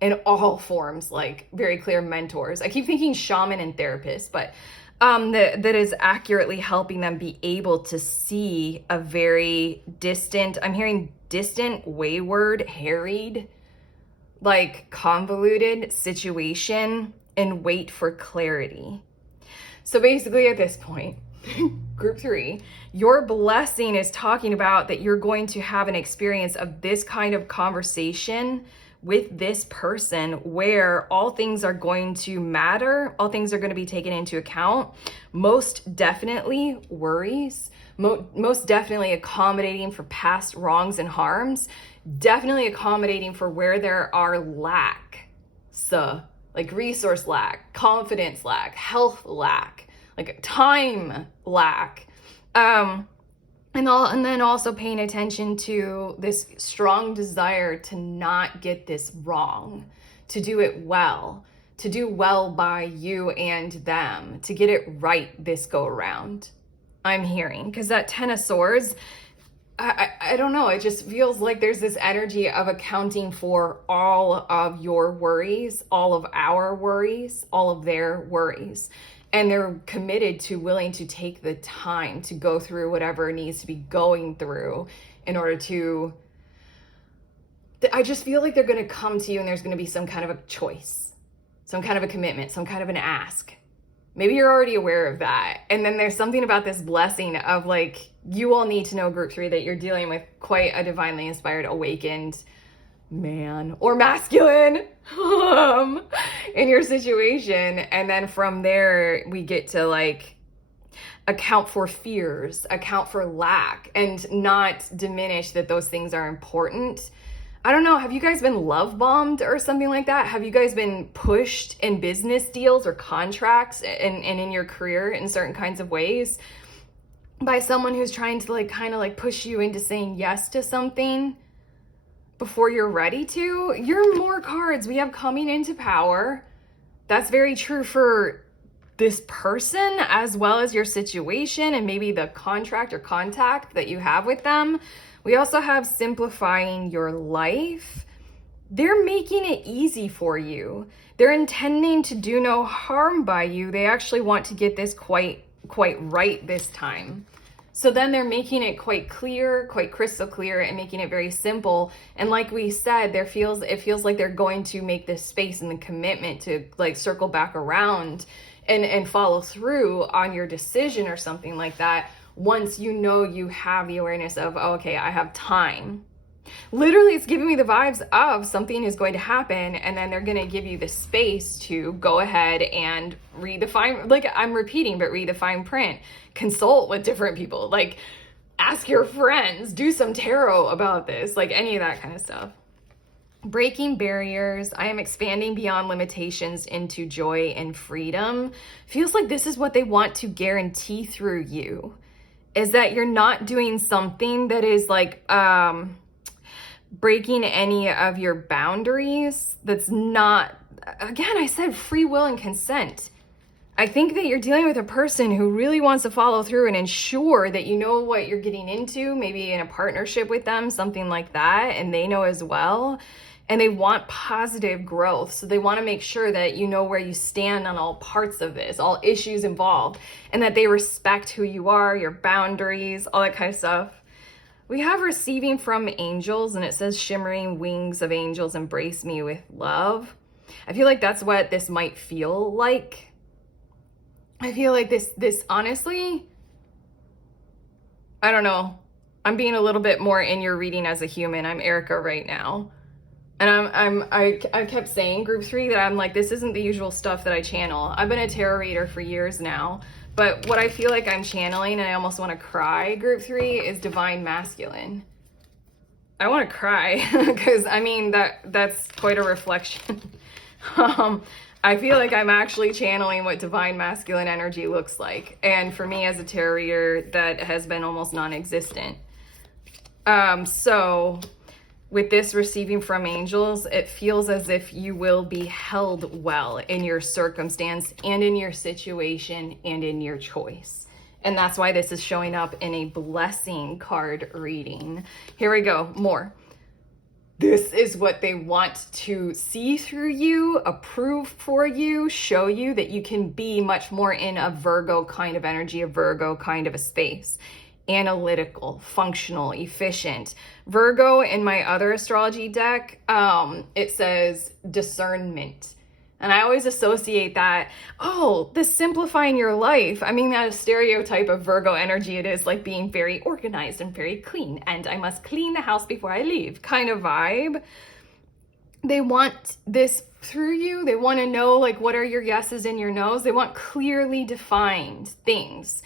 in all forms, like very clear mentors. I keep thinking shaman and therapist, but that is accurately helping them be able to see a very distant, I'm hearing distant, wayward, harried, like convoluted situation and wait for clarity. So basically at this point, group 3, your blessing is talking about that you're going to have an experience of this kind of conversation with this person where all things are going to matter, all things are going to be taken into account. Most definitely worries, most definitely accommodating for past wrongs and harms, definitely accommodating for where there are lack, like resource lack, confidence lack, health lack, like time lack. And then also paying attention to this strong desire to not get this wrong, to do it well, to do well by you and them, to get it right this go around. I'm hearing, because that 10 of Swords, I don't know, it just feels like there's this energy of accounting for all of your worries, all of our worries, all of their worries. And they're committed to willing to take the time to go through whatever needs to be going through in order to, I just feel like they're going to come to you and there's going to be some kind of a choice, some kind of a commitment, some kind of an ask. Maybe you're already aware of that. And then there's something about this blessing of like, you all need to know, group 3, that you're dealing with quite a divinely inspired, awakened man or masculine in your situation. And then from there, we get to like account for fears, account for lack, and not diminish that those things are important. I don't know, have you guys been love bombed or something like that? Have you guys been pushed in business deals or contracts and in your career in certain kinds of ways by someone who's trying to like kind of like push you into saying yes to something before you're ready to? You're more cards. We have coming into power. That's very true for this person as well as your situation and maybe the contract or contact that you have with them. We also have simplifying your life. They're making it easy for you. They're intending to do no harm by you. They actually want to get this quite right this time. So then they're making it quite clear, quite crystal clear, and making it very simple. And like we said, it feels like they're going to make this space and the commitment to like circle back around and follow through on your decision or something like that once you know you have the awareness of, oh, okay, I have time. Literally, it's giving me the vibes of something is going to happen, and then they're going to give you the space to go ahead and read the fine, like I'm repeating, but read the fine print, consult with different people, like ask your friends, do some tarot about this, like any of that kind of stuff. Breaking barriers. I am expanding beyond limitations into joy and freedom. Feels like this is what they want to guarantee through you, is that you're not doing something that is like, breaking any of your boundaries. That's not, again, I said free will and consent. I think that you're dealing with a person who really wants to follow through and ensure that you know what you're getting into, maybe in a partnership with them, something like that, and they know as well. And they want positive growth. So they want to make sure that you know where you stand on all parts of this, all issues involved, and that they respect who you are, your boundaries, all that kind of stuff. We have receiving from angels, and it says shimmering wings of angels embrace me with love. I feel like that's what this might feel like. I feel like this honestly, I don't know. I'm being a little bit more in your reading as a human. I'm Erica right now. And I kept saying, group 3, that I'm like, this isn't the usual stuff that I channel. I've been a tarot reader for years now. But what I feel like I'm channeling, and I almost want to cry, group 3, is divine masculine. I want to cry because I mean that's quite a reflection. I feel like I'm actually channeling what divine masculine energy looks like. And for me as a tarot reader, that has been almost non-existent. So with this receiving from angels, it feels as if you will be held well in your circumstance and in your situation and in your choice. And that's why this is showing up in a blessing card reading. Here we go, more. this is what they want to see through you, approve for you, show you that you can be much more in a Virgo kind of energy, a Virgo kind of a space. Analytical, functional, efficient. Virgo in my other astrology deck, it says discernment. And I always associate that, oh, this simplifying your life. I mean, that is stereotype of Virgo energy. It is like being very organized and very clean. And I must clean the house before I leave kind of vibe. They want this through you. They want to know, like, what are your yeses and your nos? They want clearly defined things.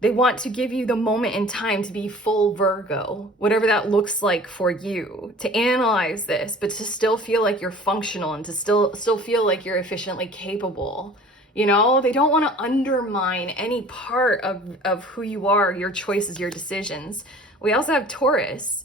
They want to give you the moment in time to be full Virgo, whatever that looks like for you, to analyze this, but to still feel like you're functional and to still feel like you're efficiently capable. You know, they don't want to undermine any part of who you are, your choices, your decisions. We also have Taurus.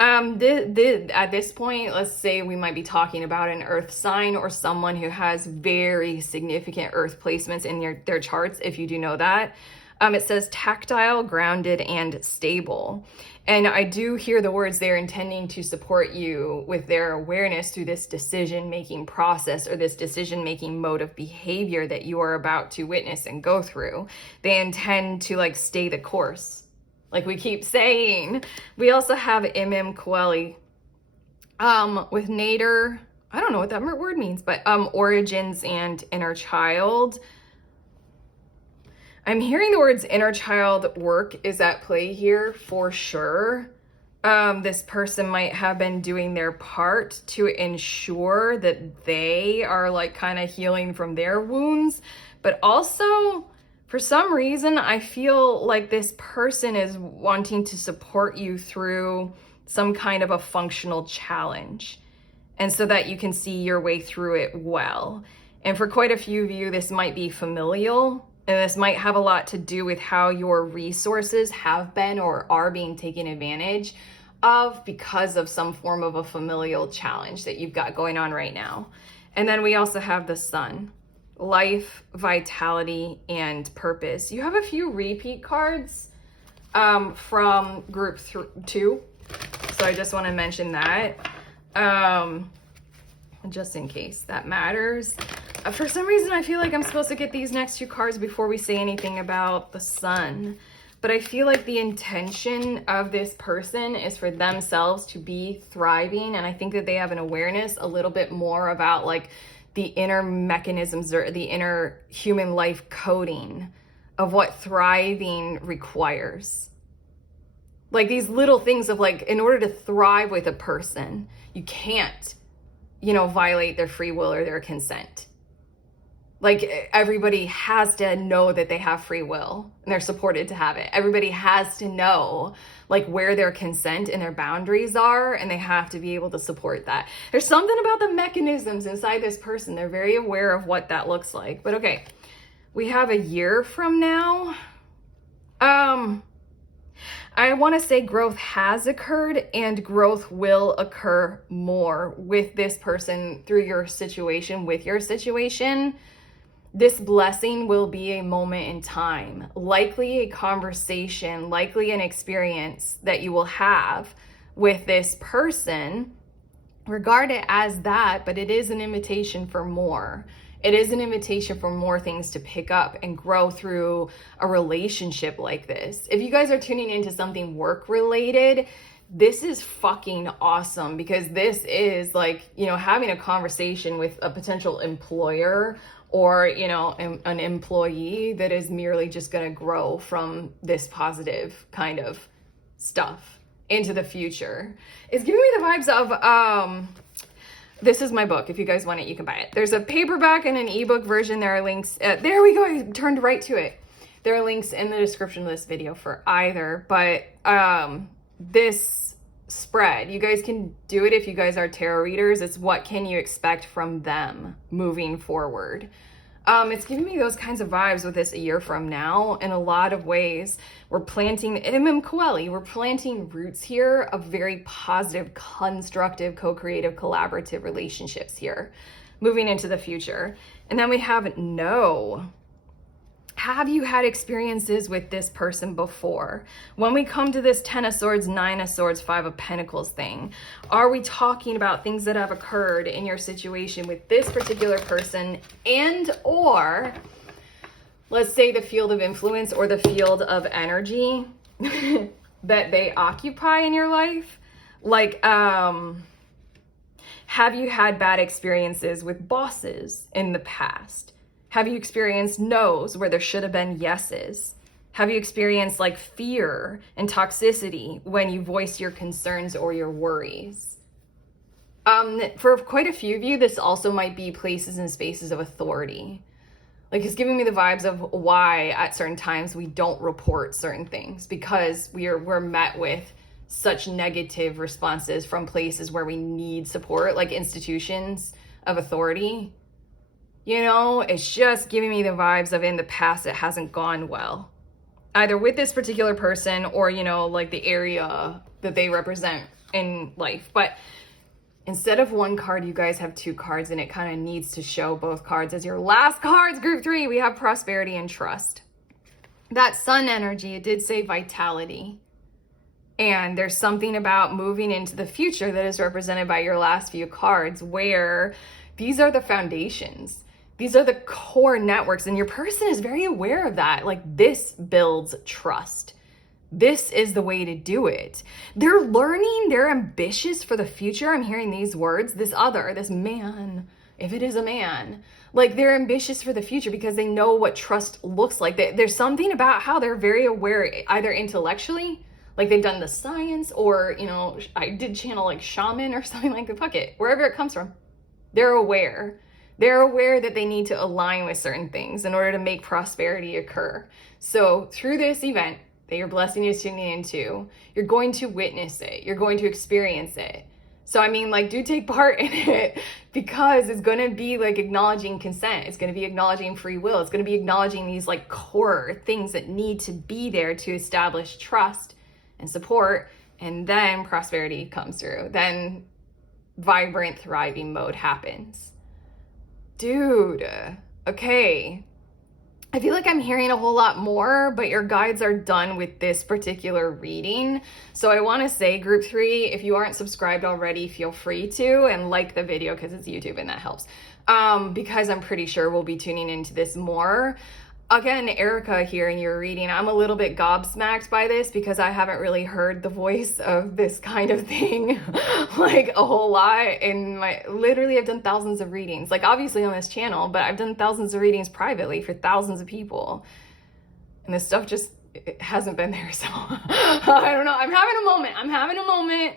At this point, let's say we might be talking about an earth sign or someone who has very significant earth placements in their charts, if you do know that. It says tactile, grounded, and stable. And I do hear the words they're intending to support you with their awareness through this decision-making process or this decision-making mode of behavior that you are about to witness and go through. They intend to like stay the course, like we keep saying. We also have Imim Coeli with Nader. I don't know what that word means, but origins and inner child. I'm hearing the words inner child work is at play here for sure. This person might have been doing their part to ensure that they are like kind of healing from their wounds. But also, for some reason, I feel like this person is wanting to support you through some kind of a functional challenge. And so that you can see your way through it well. And for quite a few of you, this might be familial. And this might have a lot to do with how your resources have been or are being taken advantage of because of some form of a familial challenge that you've got going on right now. And then we also have the Sun, life, vitality, and purpose. You have a few repeat cards from group 2. So I just want to mention that just in case that matters. For some reason, I feel like I'm supposed to get these next 2 cards before we say anything about the Sun. But I feel like the intention of this person is for themselves to be thriving. And I think that they have an awareness a little bit more about like the inner mechanisms or the inner human life coding of what thriving requires. Like these little things of like, in order to thrive with a person, you can't, violate their free will or their consent. Like everybody has to know that they have free will and they're supported to have it. Everybody has to know like where their consent and their boundaries are, and they have to be able to support that. There's something about the mechanisms inside this person. They're very aware of what that looks like. But okay, we have a year from now. I want to say growth has occurred and growth will occur more with this person through your situation, with your situation. This blessing will be a moment in time, likely a conversation, likely an experience that you will have with this person. Regard it as that, but it is an invitation for more. It is an invitation for more things to pick up and grow through a relationship like this. If you guys are tuning into something work related, this is fucking awesome, because this is like, having a conversation with a potential employer or, an employee that is merely just going to grow from this positive kind of stuff into the future. It's giving me the vibes of, this is my book. If you guys want it, you can buy it. There's a paperback and an ebook version. There are links. There we go. I turned right to it. There are links in the description of this video for either. But this spread, you guys can do it if you guys are tarot readers. It's what can you expect from them moving forward. It's giving me those kinds of vibes with this a year from now in a lot of ways. We're planting, Imim Coeli, we're planting roots here of very positive, constructive, co-creative, collaborative relationships here, moving into the future. And then we have no. Have you had experiences with this person before? When we come to this 10 of Swords, 9 of Swords, 5 of Pentacles thing, are we talking about things that have occurred in your situation with this particular person, and or let's say the field of influence or the field of energy that they occupy in your life? Like, have you had bad experiences with bosses in the past? Have you experienced no's where there should have been yeses? Have you experienced like fear and toxicity when you voice your concerns or your worries? For quite a few of you, this also might be places and spaces of authority. Like, it's giving me the vibes of why at certain times we don't report certain things, because we're met with such negative responses from places where we need support, like institutions of authority. You know, it's just giving me the vibes of in the past it hasn't gone well, either with this particular person or, you know, like the area that they represent in life. But instead of one card, you guys have two cards, and it kind of needs to show both cards as your last cards. Group 3, we have prosperity and trust. That sun energy, it did say vitality. And there's something about moving into the future that is represented by your last few cards, where these are the foundations. These are the core networks, and your person is very aware of that. Like, this builds trust. This is the way to do it. They're learning, they're ambitious for the future. I'm hearing these words, this man, if it is a man, like they're ambitious for the future because they know what trust looks like. There's something about how they're very aware, either intellectually, like they've done the science, or, you know, I did channel like shaman or something like that. Fuck it, wherever it comes from, they're aware. They're aware that they need to align with certain things in order to make prosperity occur. So through this event that your blessing is tuning into, you're going to witness it. You're going to experience it. So, I mean, like, do take part in it, because it's going to be like acknowledging consent. It's going to be acknowledging free will. It's going to be acknowledging these like core things that need to be there to establish trust and support. And then prosperity comes through. Then vibrant, thriving mode happens. Dude, okay. I feel like I'm hearing a whole lot more, but your guides are done with this particular reading. So I want to say, group 3, if you aren't subscribed already, feel free to, and like the video because it's YouTube and that helps. Because I'm pretty sure we'll be tuning into this more. Again, Erica here in your reading, I'm a little bit gobsmacked by this because I haven't really heard the voice of this kind of thing like a whole lot in my, literally I've done thousands of readings, like obviously on this channel, but I've done thousands of readings privately for thousands of people. And this stuff just, it hasn't been there. So I don't know. I'm having a moment.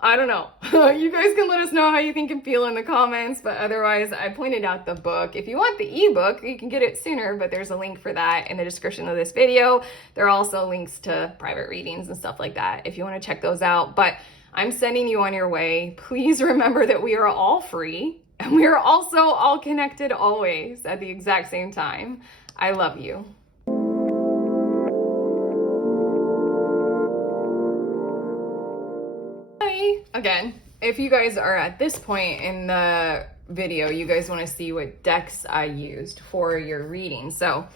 I don't know. You guys can let us know how you think and feel in the comments, but otherwise I pointed out the book. If you want the ebook, you can get it sooner, but there's a link for that in the description of this video. There are also links to private readings and stuff like that if you want to check those out, but I'm sending you on your way. Please remember that we are all free, and we are also all connected always at the exact same time. I love you. Again, if you guys are at this point in the video, you guys want to see what decks I used for your reading. So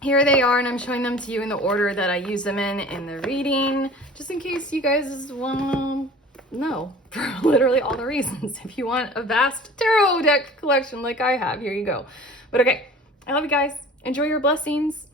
here they are, and I'm showing them to you in the order that I use them in the reading, just in case you guys want to know for literally all the reasons. If you want a vast tarot deck collection like I have, here you go. But okay, I love you guys. Enjoy your blessings.